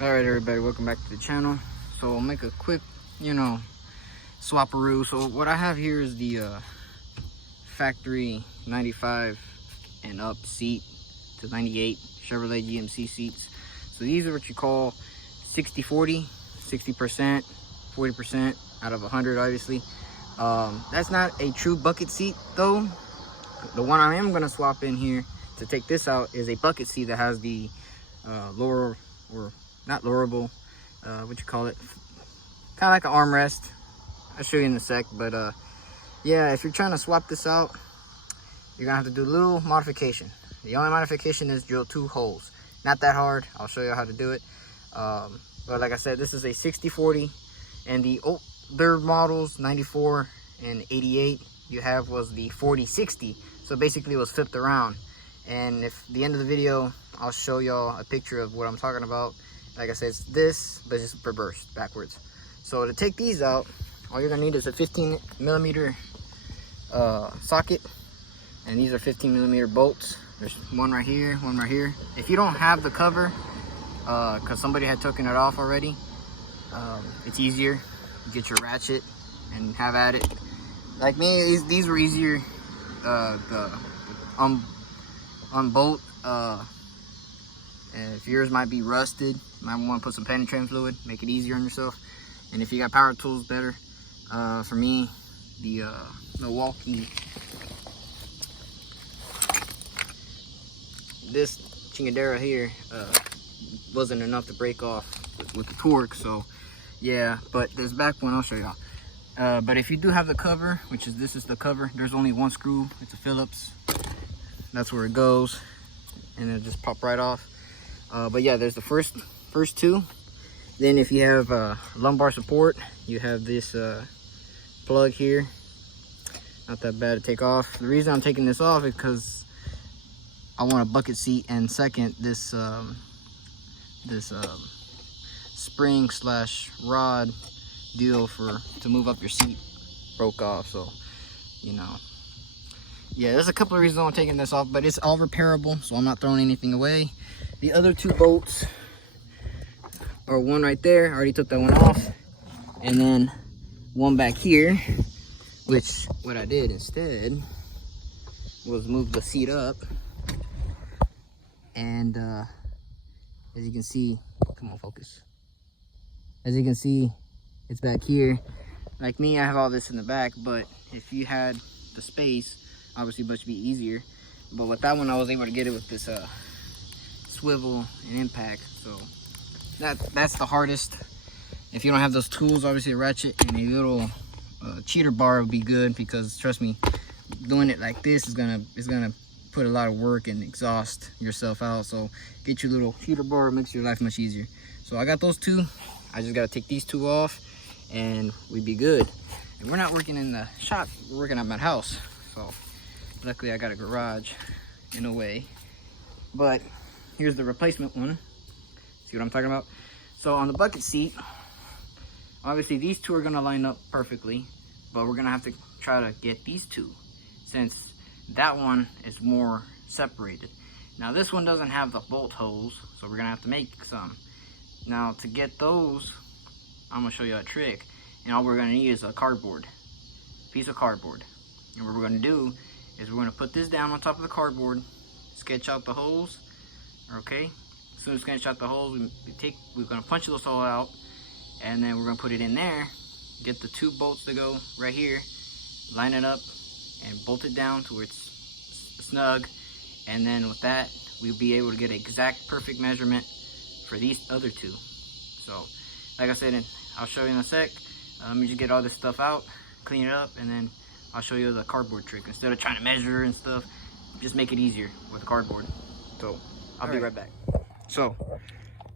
Alright everybody, welcome back to the channel. So I'll make a quick, swaparoo. So what I have here is the factory 95 and up seat to 98 Chevrolet GMC seats. So these are what you call 60-40, 60%, 40% out of 100 obviously. That's not a true bucket seat though. The one I am going to swap in here to take this out is a bucket seat that has the lower, or not lowerable, what you call it, kind of like an armrest. I'll show you in a sec, but yeah, if you're trying to swap this out, you're gonna have to do a little modification. The only modification is drill 2 holes. Not that hard. I'll show you how to do it. But like I said, this is a 60-40, and the older models 94 and 88 you have was the 40-60. So basically it was flipped around. And if the end of the video, I'll show y'all a picture of what I'm talking about. Like I said, it's this, but it's reversed, backwards. So to take these out, all you're gonna need is a 15mm socket, and these are 15mm bolts. There's one right here, one right here. If you don't have the cover, because somebody had taken it off already, it's easier. You get your ratchet and have at it. Like me, these were easier. The unbolt. And if yours might be rusted, you might want to put some penetrating fluid, make it easier on yourself. And if you got power tools, better. For me, the Milwaukee, this chingadera here wasn't enough to break off with the torque. So yeah, but this back one I'll show y'all. But if you do have the cover, which is, this is the cover, there's only one screw. It's a Phillips. That's where it goes, and it'll just pop right off. But yeah, there's the first two. Then if you have lumbar support, you have this plug here. Not that bad to take off. The reason I'm taking this off is because I want a bucket seat, and second, this spring slash rod deal to move up your seat broke off. So yeah, there's a couple of reasons I'm taking this off, but it's all repairable, so I'm not throwing anything away. The other 2 bolts are one right there. I already took that one off. And then one back here, which what I did instead was move the seat up. And as you can see, come on, focus. As you can see, it's back here. Like me, I have all this in the back, but if you had the space, obviously much be easier. But with that one, I was able to get it with this swivel and impact. So that's the hardest. If you don't have those tools, obviously a ratchet and a little cheater bar would be good, because trust me, doing it like this is gonna put a lot of work and exhaust yourself out. So get your little cheater bar, it makes your life much easier. So I got those 2. I just gotta take these 2 off and we'd be good. And we're not working in the shop, we're working at my house. So luckily I got a garage in a way. But here's the replacement one. See what I'm talking about? So on the bucket seat, obviously these 2 are gonna line up perfectly, but we're gonna have to try to get these 2, since that one is more separated. Now this one doesn't have the bolt holes, so we're gonna have to make some. Now to get those, I'm gonna show you a trick, and all we're gonna need is a piece of cardboard. And what we're gonna do is we're gonna put this down on top of the cardboard, sketch out the holes. Okay, as soon as we sketch out the holes, we're gonna punch those all out, and then we're gonna put it in there, get the 2 bolts to go right here, line it up and bolt it down to where it's snug. And then with that, we'll be able to get an exact perfect measurement for these other 2. So like I said, I'll show you in a sec. Let me just get all this stuff out, clean it up, and then I'll show you the cardboard trick. Instead of trying to measure and stuff, just make it easier with cardboard. So I'll be right back. So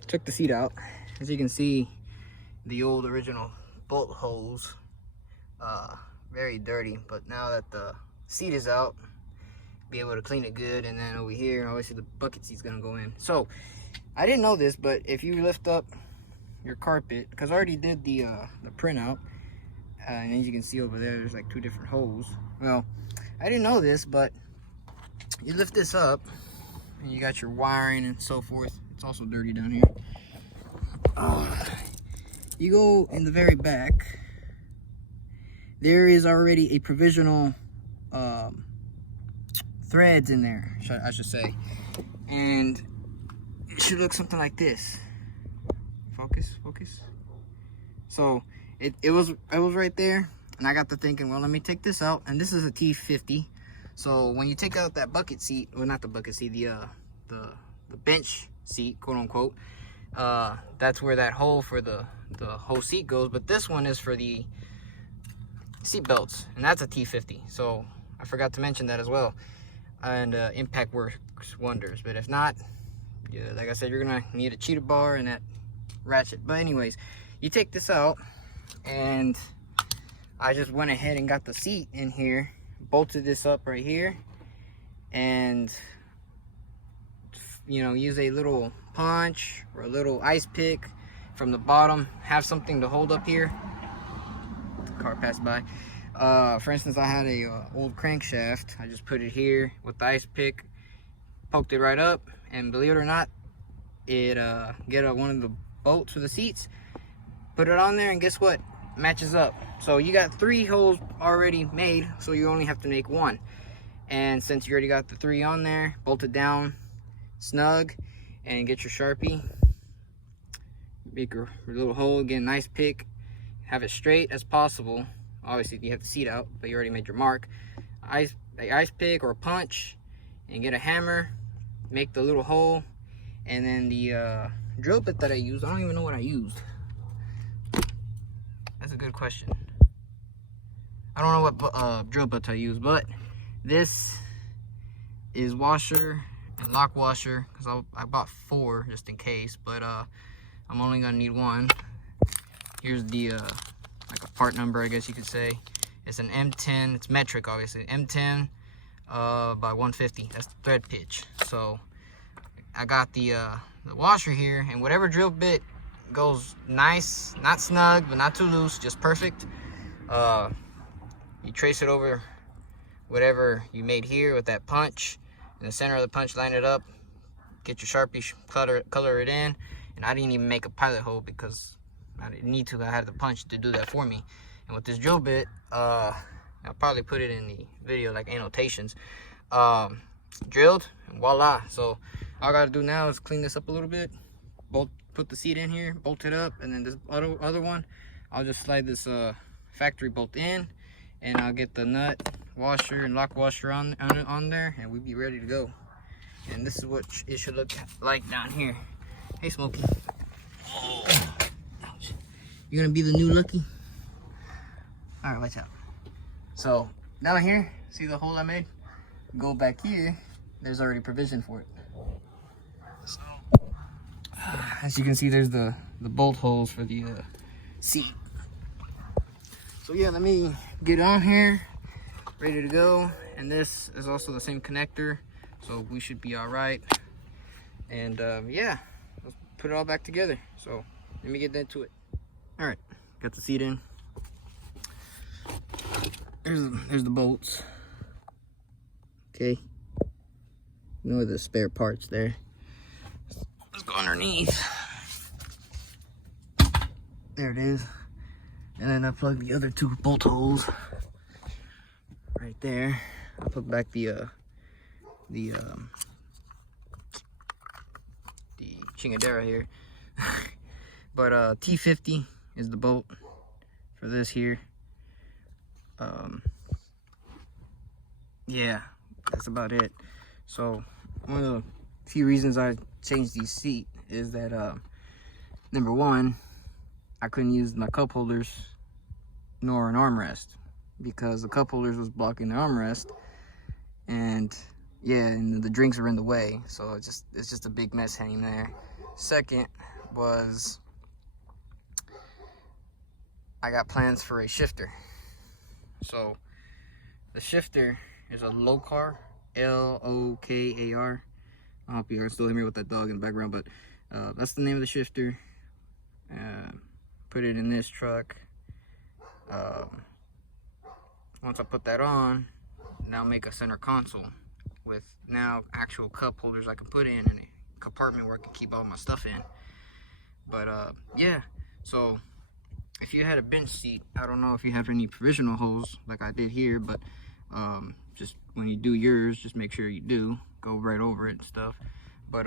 took the seat out. As you can see, the old original bolt holes, very dirty, but now that the seat is out, be able to clean it good. And then over here, obviously the bucket seat's gonna go in. So I didn't know this, but if you lift up your carpet, because I already did the printout, and as you can see over there, there's like 2 different holes. Well, I didn't know this, but you lift this up and you got your wiring and so forth. It's also dirty down here. You go in the very back. There is already a provisional threads in there, I should say, and it should look something like this. Focus. So it was right there, and I got to thinking, well, let me take this out. And this is a T50. So when you take out that bucket seat, well, not the bucket seat, the bench seat, quote unquote, that's where that hole for the whole seat goes. But this one is for the seat belts, and that's a T50. So I forgot to mention that as well. And impact works wonders. But if not, yeah, like I said, you're gonna need a cheetah bar and that ratchet. But anyways, you take this out, and I just went ahead and got the seat in here, bolted this up right here, and you know, use a little punch or a little ice pick from the bottom. Have something to hold up here. The car passed by. For instance, I had a old crankshaft. I just put it here with the ice pick, poked it right up, and believe it or not, it get one of the bolts for the seats, put it on there, and guess what? Matches up. So you got 3 holes already made, so you only have to make 1. And since you already got the 3 on there, bolt it down snug, and get your Sharpie, make a little hole, get a nice pick, have it straight as possible. Obviously you have the seat out, but you already made your mark. Ice pick or punch, and get a hammer, make the little hole, and then the drill bit that I used, I don't even know what I used. That's a good question. I don't know what drill bit I used, but this is washer and lock washer, because I bought 4 just in case, but I'm only gonna need 1. Here's the like a part number, I guess you could say. It's an M10. It's metric, obviously. M10 by 150. That's the thread pitch. So I got the washer here, and whatever drill bit goes nice, not snug but not too loose, just perfect. You trace it over whatever you made here with that punch. In the center of the punch, line it up, get your Sharpie, color it in. And I didn't even make a pilot hole because I didn't need to. I had the punch to do that for me. And with this drill bit, I'll probably put it in the video like annotations, drilled, and voila. So all I gotta do now is clean this up a little bit, put the seat in here, bolt it up, and then this other one, I'll just slide this factory bolt in, and I'll get the nut washer and lock washer on there, and we'll be ready to go. And this is what it should look like down here. Hey, Smokey. Oh. Ouch. You're gonna be the new Lucky. All right, watch out. So down here, see the hole I made? Go back here. There's already provision for it. So as you can see, there's the bolt holes for the seat. So yeah, let me get on here, ready to go. And this is also the same connector, so we should be all right. And yeah, let's put it all back together. So let me get into it. All right, got the seat in. There's the bolts. Okay, you know the spare parts there. Let's go underneath. There it is. And then I plug the other 2 bolt holes right there. I'll put back the chingadera here. But T50 is the bolt for this here. Yeah, that's about it. So one of the few reasons I changed the seat is that number 1, I couldn't use my cup holders nor an armrest because the cup holders was blocking the armrest, and yeah, and the drinks are in the way, so it's just a big mess hanging there. Second was I got plans for a shifter. So the shifter is a Lokar, L-O-K-A-R. I hope you can still hear me with that dog in the background, but that's the name of the shifter. Put it in this truck. Once I put that on, now make a center console with now actual cup holders I can put in and a compartment where I can keep all my stuff in. But yeah, so if you had a bench seat, I don't know if you have any provisional holes like I did here, but just when you do yours, just make sure you do go right over it and stuff. But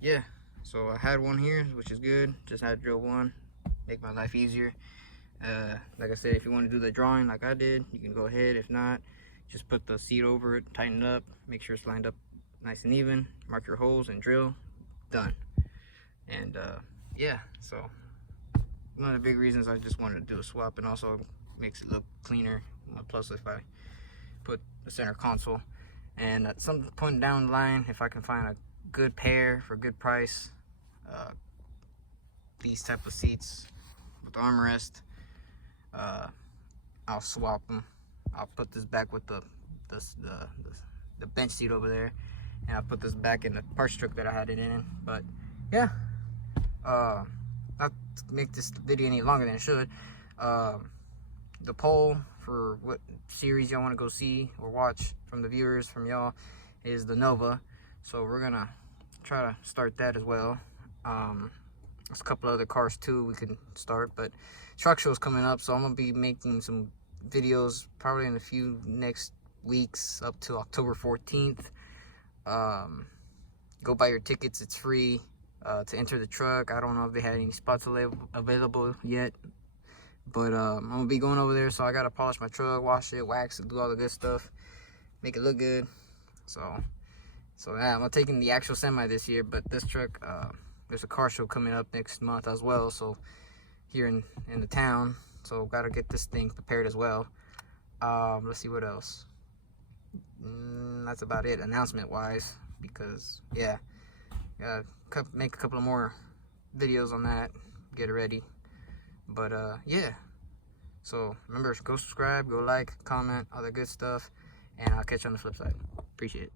yeah, so I had one here, which is good. Just had to drill one, make my life easier. Like I said, if you want to do the drawing like I did, you can go ahead. If not, just put the seat over it, tighten it up, make sure it's lined up nice and even, mark your holes and drill. Done. And yeah, so one of the big reasons I just wanted to do a swap, and also makes it look cleaner. Plus, if I put the center console, and at some point down the line, if I can find a good pair for a good price, these type of seats with the armrest, I'll swap them. I'll put this back with the bench seat over there, and I'll put this back in the parts truck that I had it in. But yeah, not to make this video any longer than it should, the poll for what series y'all want to go see or watch from the viewers, from y'all, is the Nova. So we're gonna try to start that as well. There's a couple other cars too we can start, but truck show's coming up, so I'm gonna be making some videos probably in a few next weeks up to October 14th. Go buy your tickets, it's free to enter the truck. I don't know if they had any spots available yet, but I'm gonna be going over there, so I gotta polish my truck, wash it, wax it, do all the good stuff, make it look good. So yeah, I'm not taking the actual semi this year, but this truck, there's a car show coming up next month as well, so here in the town, so gotta get this thing prepared as well. Let's see what else. That's about it announcement wise, because yeah, gotta make a couple of more videos on that, get it ready. But yeah, so remember, go subscribe, go like, comment, all that good stuff, and I'll catch you on the flip side. Appreciate it.